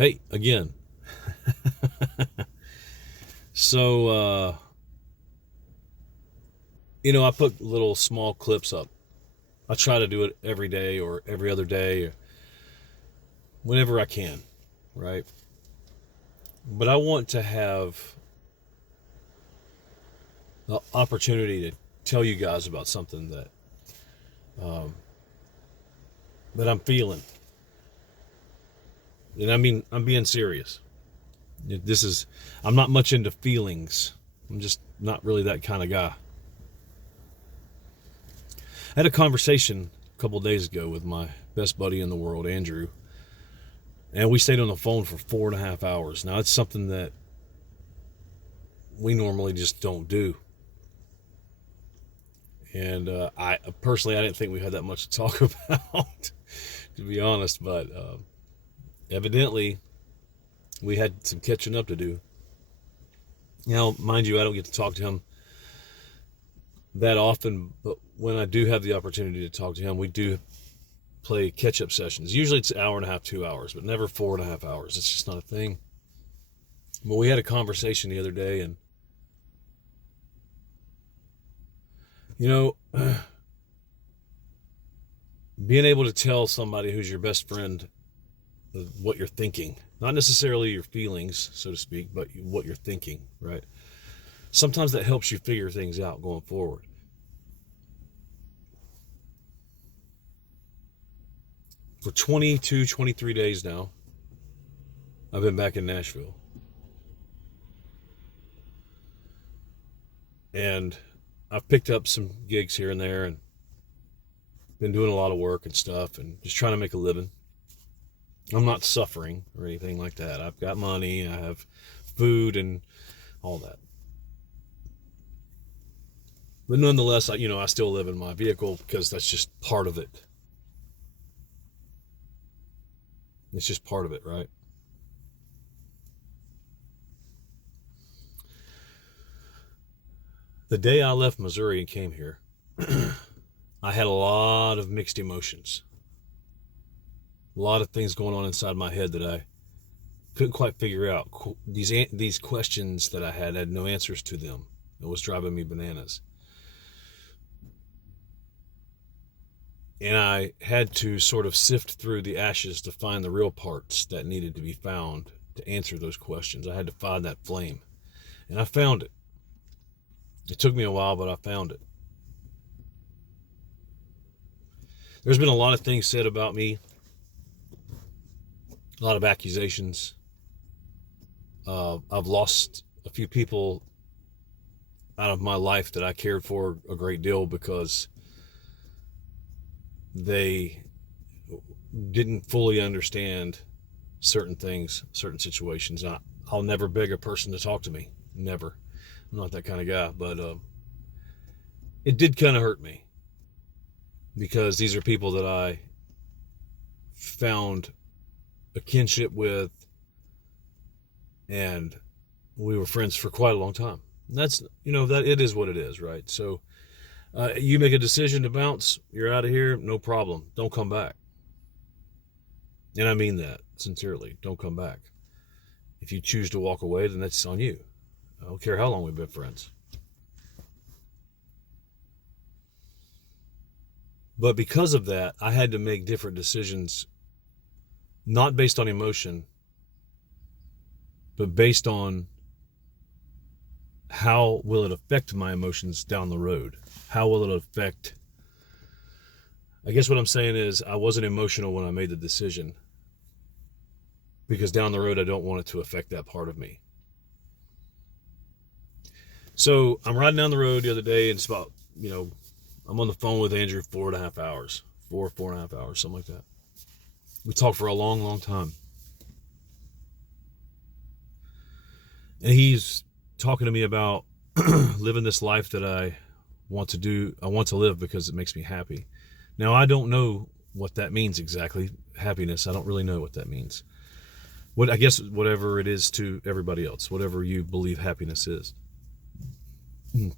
Hey, again. So, I put little small clips up. I try to do it every day or every other day, or whenever I can, right? But I want to have the opportunity to tell you guys about something um, that I'm feeling. And I mean, I'm being serious. This is, I'm not much into feelings. I'm just not really that kind of guy. I had a conversation a couple days ago with my best buddy in the world, Andrew, and we stayed on the phone for 4.5 hours. Now, it's something that we normally just don't do. And I personally, I didn't think we had that much to talk about, to be honest. But evidently, we had some catching up to do. Now, mind you, I don't get to talk to him that often, but when I do have the opportunity to talk to him, we do play catch-up sessions. Usually, it's an hour and a half, 2 hours, but never 4.5 hours. It's just not a thing. But we had a conversation the other day, and you know, being able to tell somebody who's your best friend what you're thinking, not necessarily your feelings, so to speak, but what you're thinking, right? Sometimes that helps you figure things out going forward. For 22, 23 days now, I've been back in Nashville. And I've picked up some gigs here and there and been doing a lot of work and stuff and just trying to make a living. I'm not suffering or anything like that. I've got money, I have food and all that. But nonetheless, I still live in my vehicle because that's just part of it. It's just part of it, right? The day I left Missouri and came here, I had a lot of mixed emotions. A lot of things going on inside my head that I couldn't quite figure out. These questions that I had no answers to them. It was driving me bananas. And I had to sort of sift through the ashes to find the real parts that needed to be found to answer those questions. I had to find that flame. And I found it. It took me a while, but I found it. There's been a lot of things said about me, a lot of accusations. I've lost a few people out of my life that I cared for a great deal because they didn't fully understand certain things, certain situations. I'll never beg a person to talk to me. Never. I'm not that kind of guy. But it did kind of hurt me because these are people that I found a kinship with, and we were friends for quite a long time. And that's, that it is what it is, right? So you make a decision to bounce, you're out of here, no problem. Don't come back. And I mean that sincerely. Don't come back. If you choose to walk away, then that's on you. I don't care how long we've been friends. But because of that, I had to make different decisions, not based on emotion, but based on how will it affect my emotions down the road? How will it affect? I guess what I'm saying is I wasn't emotional when I made the decision because down the road I don't want it to affect that part of me. So I'm riding down the road the other day and it's about, I'm on the phone with Andrew 4.5 hours, 4.5 hours, something like that. We talked for a long, long time. And he's talking to me about living this life that I want to do. I want to live because it makes me happy. Now, I don't know what that means exactly. Happiness, I don't really know what that means. I guess whatever it is to everybody else, whatever you believe happiness is.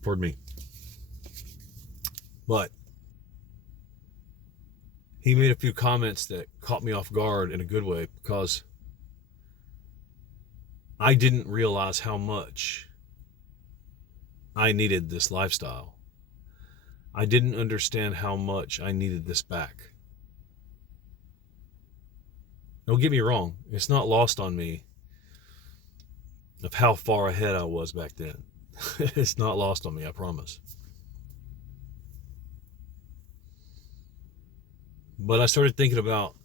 Pardon me. But he made a few comments that caught me off guard in a good way because I didn't realize how much I needed this lifestyle. I didn't understand how much I needed this back. Don't get me wrong, it's not lost on me of how far ahead I was back then. It's not lost on me, I promise. But I started thinking about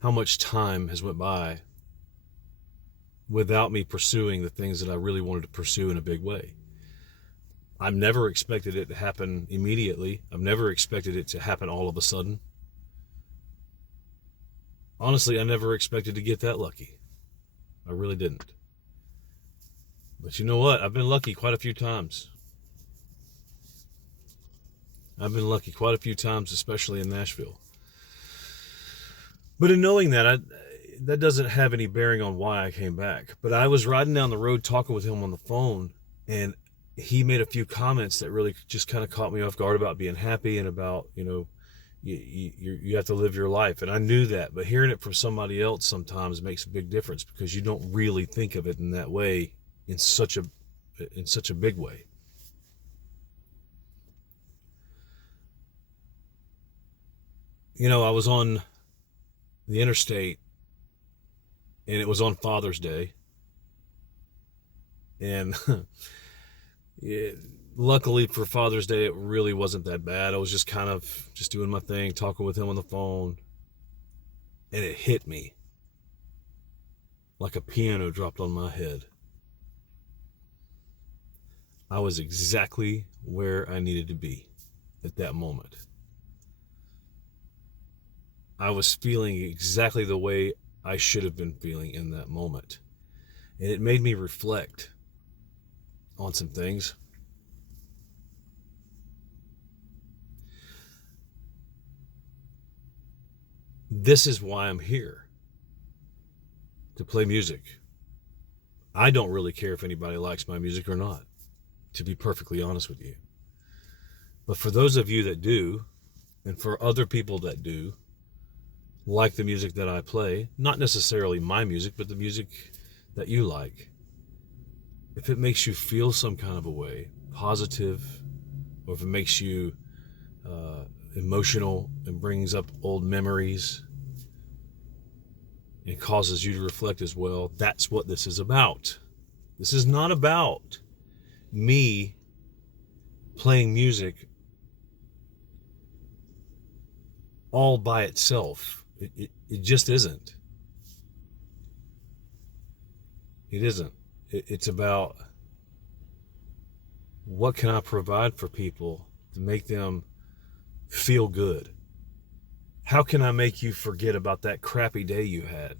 how much time has went by without me pursuing the things that I really wanted to pursue in a big way. I've never expected it to happen immediately. I've never expected it to happen all of a sudden. Honestly, I never expected to get that lucky. I really didn't. But you know what? I've been lucky quite a few times. I've been lucky quite a few times, especially in Nashville. But in knowing that, that doesn't have any bearing on why I came back. But I was riding down the road talking with him on the phone, and he made a few comments that really just kind of caught me off guard about being happy and about, you have to live your life. And I knew that, but hearing it from somebody else sometimes makes a big difference because you don't really think of it in that way, in such a big way. I was on the interstate, and it was on Father's Day, and luckily for Father's Day, it really wasn't that bad. I was just kind of just doing my thing, talking with him on the phone, and it hit me like a piano dropped on my head. I was exactly where I needed to be at that moment. I was feeling exactly the way I should have been feeling in that moment. And it made me reflect on some things. This is why I'm here, to play music. I don't really care if anybody likes my music or not, to be perfectly honest with you. But for those of you that do, and for other people that do, like the music that I play, not necessarily my music, but the music that you like, if it makes you feel some kind of a way, positive, or if it makes you emotional and brings up old memories and causes you to reflect as well, that's what this is about. This is not about me playing music all by itself. It just isn't. It isn't. It's about what can I provide for people to make them feel good. How can I make you forget about that crappy day you had?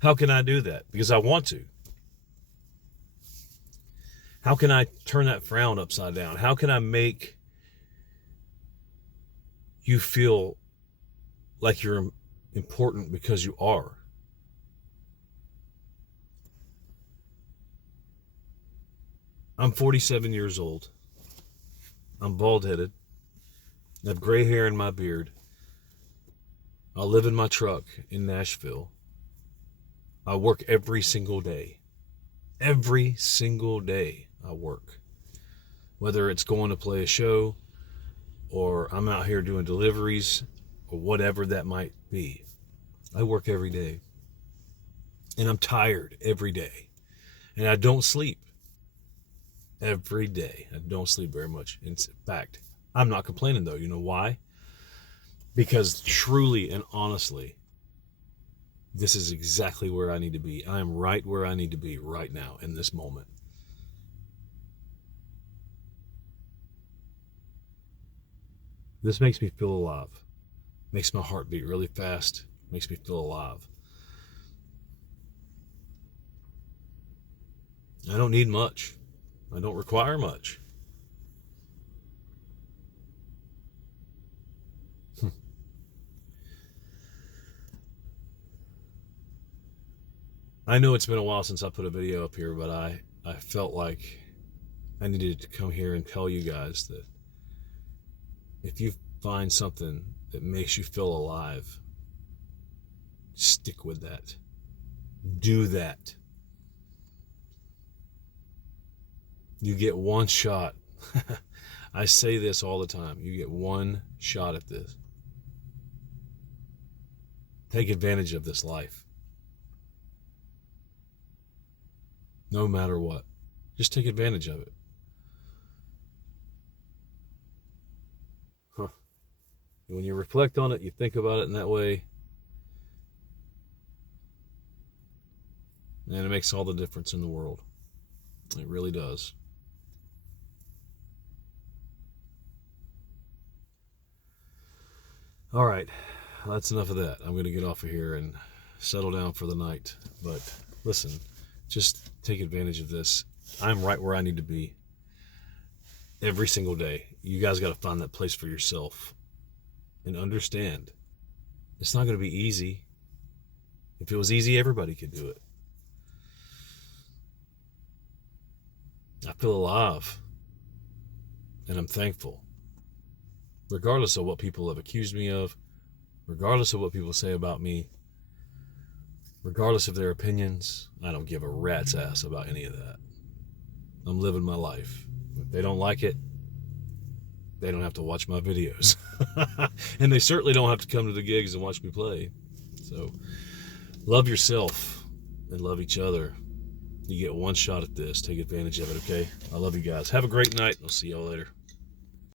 How can I do that? Because I want to. How can I turn that frown upside down? How can I make you feel like you're important because you are? I'm 47 years old. I'm bald-headed. I have gray hair in my beard. I live in my truck in Nashville. I work every single day. Every single day I work. Whether it's going to play a show, or I'm out here doing deliveries, or whatever that might be. I work every day. And I'm tired every day. And I don't sleep every day. I don't sleep very much. In fact, I'm not complaining though. You know why? Because truly and honestly, this is exactly where I need to be. I am right where I need to be right now in this moment. This makes me feel alive. Makes my heart beat really fast. Makes me feel alive. I don't need much. I don't require much. I know it's been a while since I put a video up here, but I felt like I needed to come here and tell you guys that if you find something that makes you feel alive, stick with that. Do that. You get one shot. I say this all the time. You get one shot at this. Take advantage of this life. No matter what. Just take advantage of it. Huh. When you reflect on it, you think about it in that way, and it makes all the difference in the world. It really does. All right, that's enough of that. I'm going to get off of here and settle down for the night. But listen, just take advantage of this. I'm right where I need to be every single day. You guys got to find that place for yourself and understand it's not going to be easy. If it was easy, everybody could do it. I feel alive, and I'm thankful. Regardless of what people have accused me of, regardless of what people say about me, regardless of their opinions, I don't give a rat's ass about any of that. I'm living my life. If they don't like it, they don't have to watch my videos. And they certainly don't have to come to the gigs and watch me play. So, love yourself and love each other. You get one shot at this. Take advantage of it, okay? I love you guys. Have a great night. I'll see y'all later.